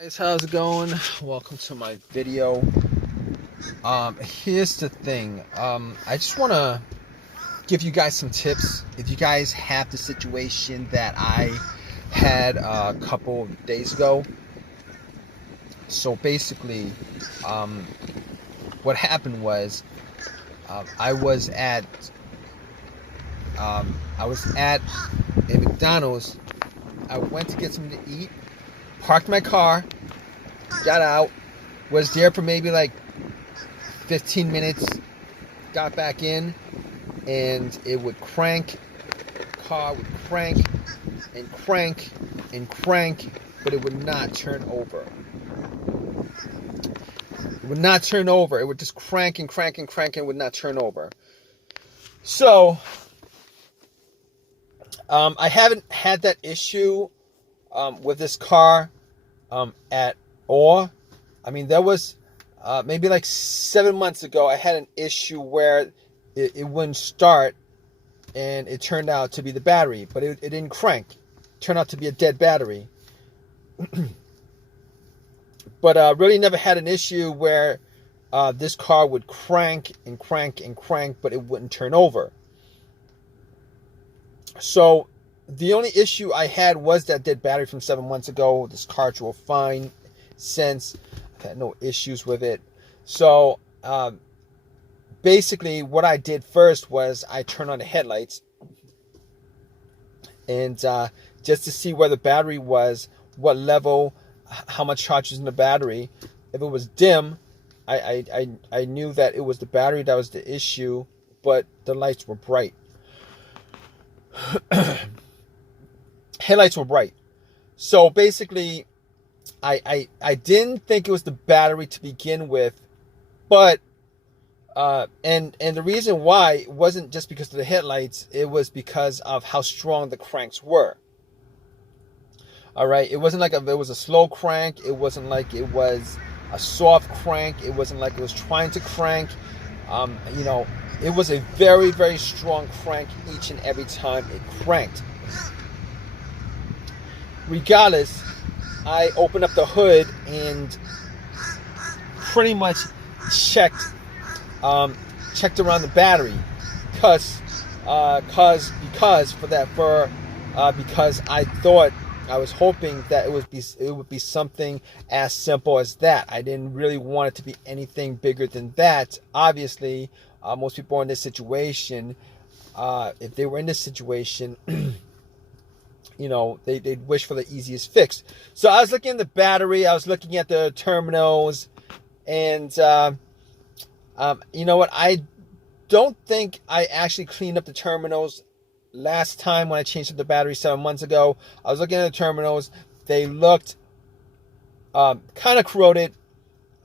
Guys, how's it going? Welcome to my video. Here's the thing. I just want to give you guys some tips if you guys have the situation that I had a couple of days ago. So basically, what happened was I was at a McDonald's. I went to get something to eat, parked my car, got out, was there for maybe like 15 minutes, got back in, and it would crank. Car would crank and crank and crank, but it would not turn over. It would not turn over. It would just crank and crank and crank and would not turn over. So, I haven't had that issue with this car at all. I mean, there was maybe like 7 months ago, I had an issue where it wouldn't start, and it turned out to be the battery, but it didn't crank. It turned out to be a dead battery. But really never had an issue where this car would crank and crank and crank, but it wouldn't turn over. So the only issue I had was that dead battery from 7 months ago. This car drove fine since. I've had no issues with it. So basically what I did first was I turned on the headlights, and just to see where the battery was, what level, how much charge is in the battery. If it was dim, I knew that it was the battery that was the issue, but the lights were bright. Headlights were bright. So basically, I didn't think it was the battery to begin with, but and the reason why it wasn't just because of the headlights, it was because of how strong the cranks were. All right, it wasn't like it was a slow crank. It wasn't like it was a soft crank. It wasn't like it was trying to crank. It was a very, very strong crank each and every time it cranked. Regardless, I opened up the hood and pretty much checked around the battery, because I thought, I was hoping that it would be something as simple as that. I didn't really want it to be anything bigger than that. Obviously, most people in this situation, if they were in this situation, they'd wish for the easiest fix. So I was looking at the battery, I was looking at the terminals, and you know what? I don't think I actually cleaned up the terminals last time when I changed up the battery 7 months ago. I was looking at the terminals. They looked kind of corroded.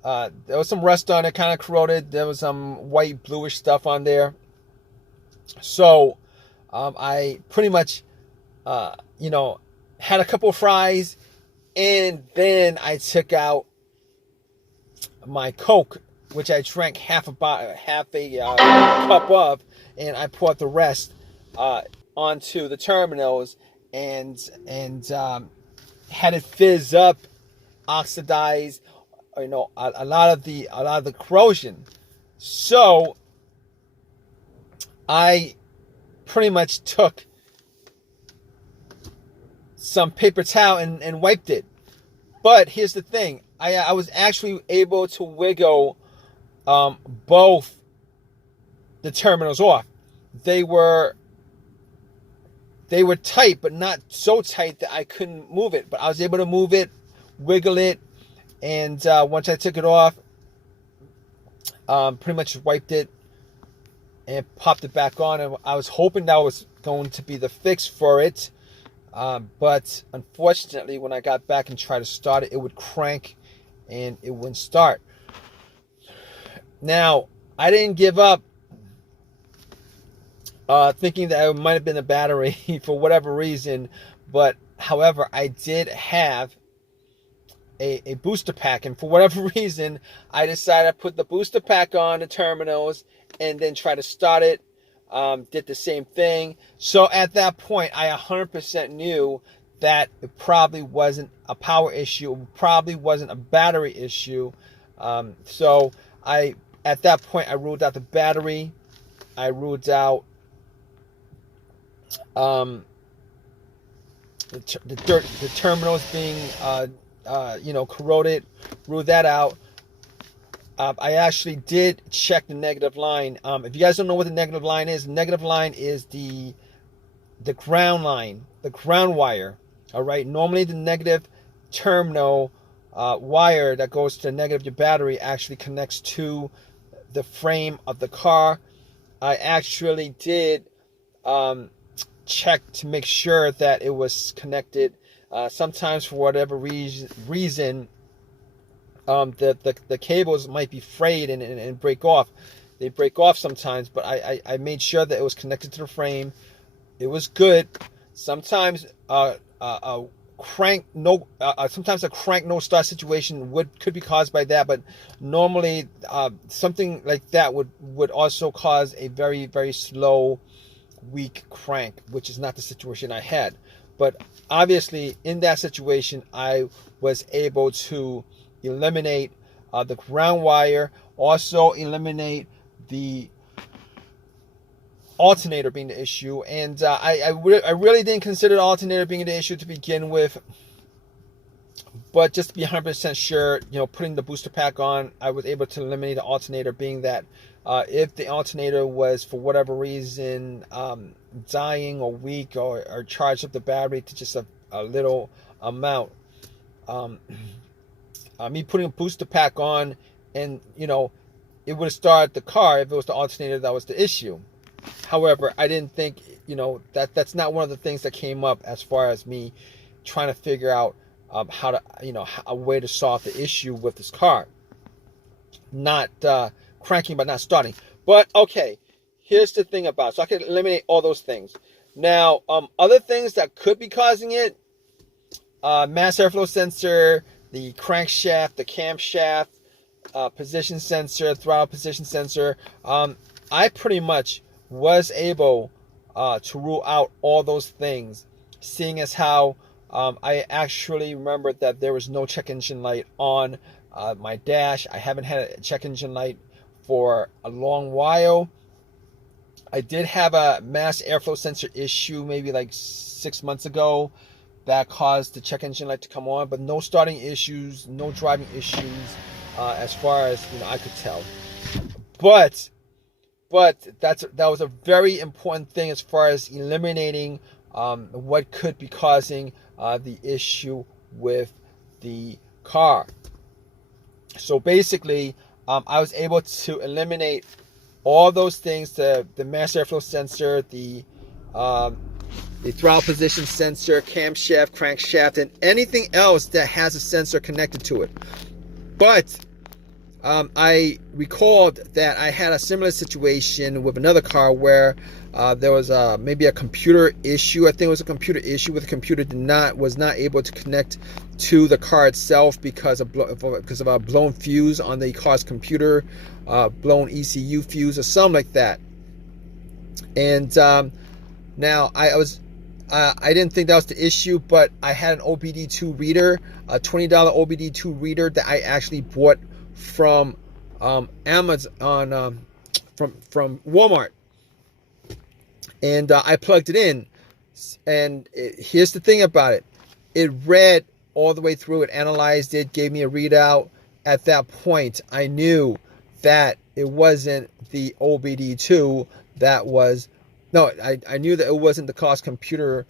There was some rust on it, kind of corroded. There was some white, bluish stuff on there. So I pretty much, had a couple of fries, and then I took out my Coke, which I drank half a cup of, and I poured the rest onto the terminals, and had it fizz up, oxidize, a lot of the corrosion. So I pretty much took some paper towel and wiped it. But here's the thing, I was actually able to wiggle both the terminals off. They were tight, but not so tight that I couldn't move it. But I was able to move it, wiggle it, and once I took it off, pretty much wiped it and popped it back on. And I was hoping that was going to be the fix for it. But unfortunately, when I got back and tried to start it, it would crank and it wouldn't start. Now, I didn't give up thinking that it might have been a battery for whatever reason. But however, I did have a booster pack, and for whatever reason, I decided to put the booster pack on the terminals and then try to start it. Did the same thing. So at that point, I 100% knew that it probably wasn't a power issue. It probably wasn't a battery issue. So at that point, I ruled out the battery. I ruled out the terminals being corroded. Ruled that out. I actually did check the negative line. If you guys don't know what the negative line is the ground line, the ground wire. All right. Normally, the negative terminal wire that goes to the negative of your battery actually connects to the frame of the car. I actually did check to make sure that it was connected. Sometimes, for whatever reason, the cables might be frayed and break off. They break off sometimes, but I made sure that it was connected to the frame. It was good. Sometimes sometimes a crank no start situation could be caused by that, but normally something like that would also cause a very, very slow, weak crank, which is not the situation I had. But obviously in that situation, I was able to eliminate the ground wire, also eliminate the alternator being the issue. And I really didn't consider the alternator being the issue to begin with, but just to be 100% sure, putting the booster pack on, I was able to eliminate the alternator, being that if the alternator was for whatever reason dying or weak or charged up the battery to just a little amount, me putting a booster pack on, and it would have started the car if it was the alternator that was the issue. However, I didn't think that's not one of the things that came up as far as me trying to figure out how to a way to solve the issue with this car. Not cranking but not starting. But okay, here's the thing about it. So I can eliminate all those things. Now, other things that could be causing it: mass airflow sensor, the crankshaft, the camshaft, position sensor, throttle position sensor. I pretty much was able to rule out all those things, seeing as how I actually remembered that there was no check engine light on my dash. I haven't had a check engine light for a long while. I did have a mass airflow sensor issue maybe like 6 months ago that caused the check engine light to come on, but no starting issues, no driving issues, as far as I could tell. But that was a very important thing as far as eliminating what could be causing the issue with the car. So basically, I was able to eliminate all those things: the mass airflow sensor, the throttle position sensor, camshaft, crankshaft, and anything else that has a sensor connected to it. But I recalled that I had a similar situation with another car where there was maybe a computer issue. I think it was a computer issue where the computer was not able to connect to the car itself because of a blown fuse on the car's computer, blown ECU fuse or something like that. And now I didn't think that was the issue, but I had an OBD2 reader, a $20 OBD2 reader that I actually bought from Amazon, from Walmart, and I plugged it in. And here's the thing about it: it read all the way through. It analyzed it, gave me a readout. At that point, I knew that it wasn't the OBD2 that was. No, I knew that it wasn't the car's computer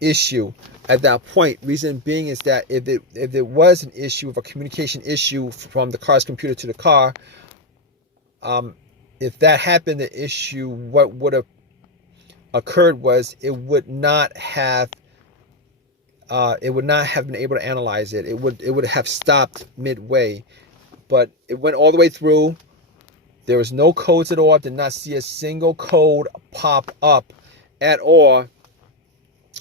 issue at that point. Reason being is that if it was an issue of a communication issue from the car's computer to the car, if that happened, the issue, what would have occurred was it would not have been able to analyze it. It would have stopped midway, but it went all the way through. There was no codes at all. I did not see a single code pop up at all.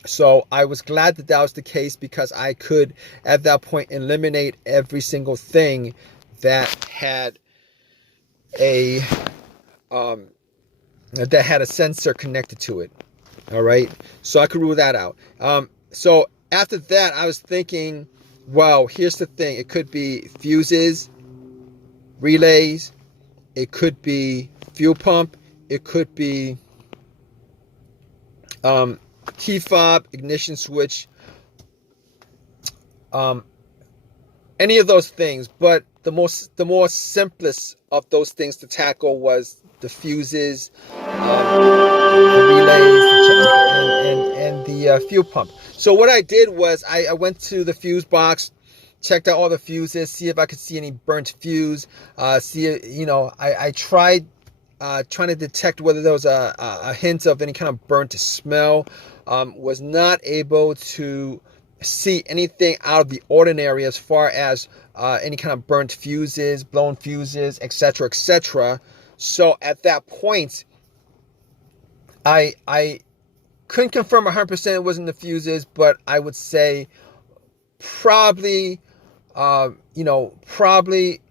So I was glad that was the case, because I could, at that point, eliminate every single thing that had a sensor connected to it. All right, so I could rule that out. So after that, I was thinking, well, here's the thing. It could be fuses, relays. It could be fuel pump. It could be T-fob, ignition switch, um, any of those things. But the more simplest of those things to tackle was the fuses, the relays, and the fuel pump. So what I did was I went to the fuse box, checked out all the fuses, see if I could see any burnt fuse. I tried trying to detect whether there was a hint of any kind of burnt smell. Was not able to see anything out of the ordinary as far as any kind of burnt fuses, blown fuses, etc., etc. So at that point, I couldn't confirm 100% it wasn't the fuses, but I would say probably, probably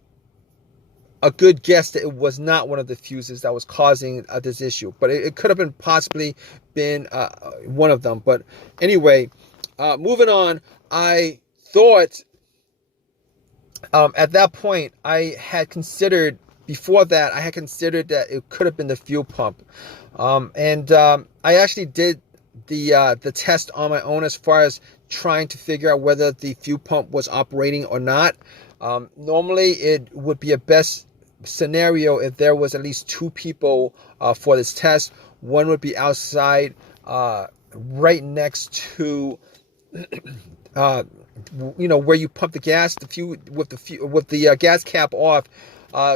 a good guess that it was not one of the fuses that was causing this issue. But it could have been possibly been one of them. But anyway, moving on, I thought at that point before that I had considered that it could have been the fuel pump. I actually did the test on my own as far as trying to figure out whether the fuel pump was operating or not. Normally it would be a best scenario if there was at least two people for this test. One would be outside, right next to where you pump the gas, with the gas cap off.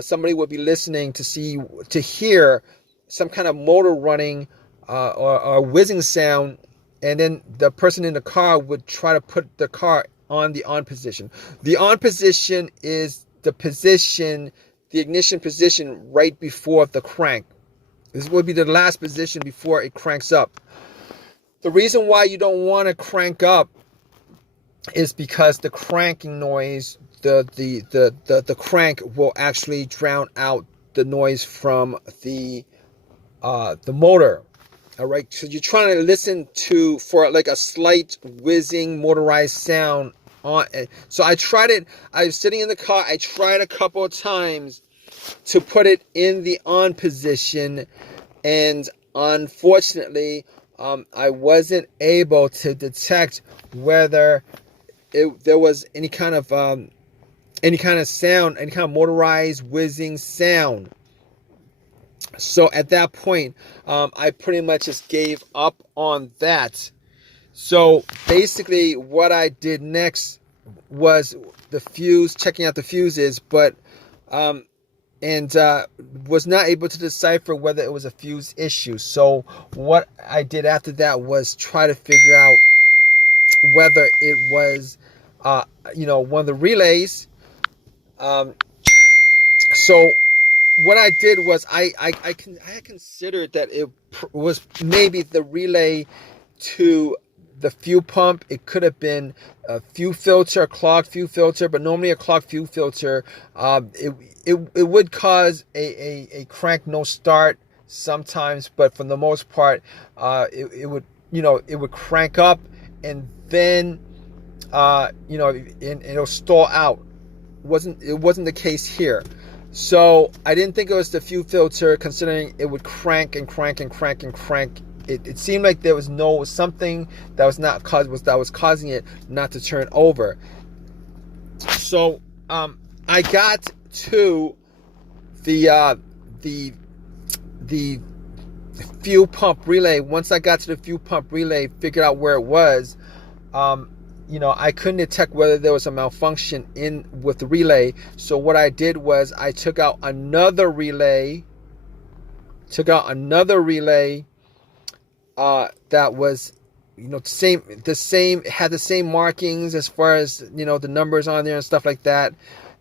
Somebody would be listening to hear some kind of motor running, or whizzing sound, and then the person in the car would try to put the car on the on position. The on position is the ignition position right before the crank. This would be the last position before it cranks up. The reason why you don't want to crank up is because the cranking noise, the crank will actually drown out the noise from the motor. All right, so you're trying to listen for like a slight whizzing motorized sound on. So I tried it. I was sitting in the car. I tried a couple of times to put it in the on position, and unfortunately, I wasn't able to detect whether there was any kind of sound, any kind of motorized whizzing sound. So at that point, I pretty much just gave up on that. So basically what I did next was checking out the fuses, but was not able to decipher whether it was a fuse issue. So what I did after that was try to figure out whether it was one of the relays. So what I did was I had considered that it was maybe the relay to the fuel pump. It could have been a clogged fuel filter, but normally a clogged fuel filter, it would cause a crank no start sometimes, but for the most part, it would crank up, and then and it'll stall out. It wasn't the case here. So I didn't think it was the fuel filter, considering it would crank and crank and crank and crank. It seemed like there was something that was causing it not to turn over. So I got to the fuel pump relay. Once I got to the fuel pump relay, figured out where it was. I couldn't detect whether there was a malfunction with the relay. So what I did was I took out another relay. That was, the same, had the same markings as far as, the numbers on there and stuff like that.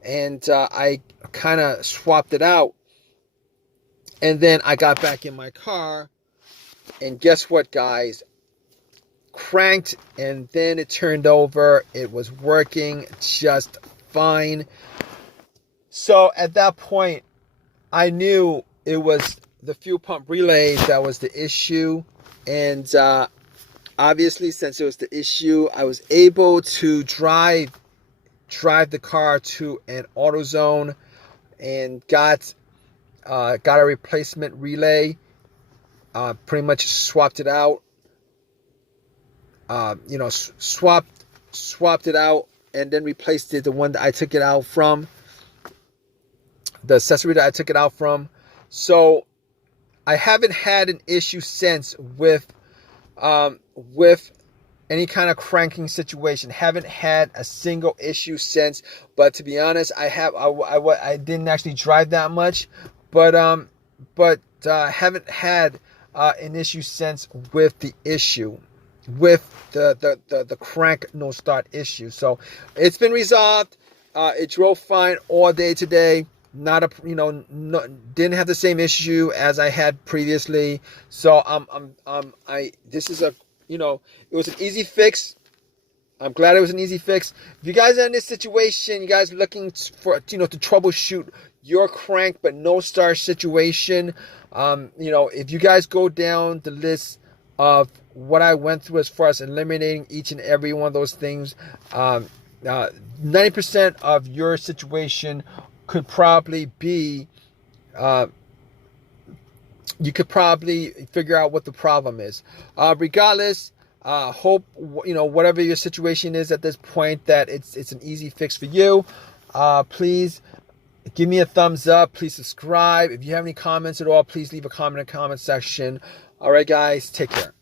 And I kind of swapped it out. And then I got back in my car, and guess what, guys? Cranked, and then it turned over. It was working just fine. So at that point, I knew it was the fuel pump relay that was the issue, and Obviously, since it was the issue, I was able to drive the car to an AutoZone and got a replacement relay. Pretty much swapped it out. Swapped it out and then replaced it, the one that I took it out from, the accessory that I took it out from. So I haven't had an issue since with any kind of cranking situation. Haven't had a single issue since. But to be honest, I didn't actually drive that much, but haven't had an issue since with the issue, with the crank no start issue. So it's been resolved. It drove fine all day today. Not a didn't have the same issue as I had previously. So this is it was an easy fix. I'm glad it was an easy fix. If you guys are in this situation, you guys are looking for to troubleshoot your crank but no start situation, if you guys go down the list of what I went through as far as eliminating each and every one of those things, 90% of your situation could probably be, you could probably figure out what the problem is. Regardless, hope whatever your situation is at this point, that it's an easy fix for you. Please give me a thumbs up. Please subscribe. If you have any comments at all, please leave a comment in the comment section. All right, guys, take care.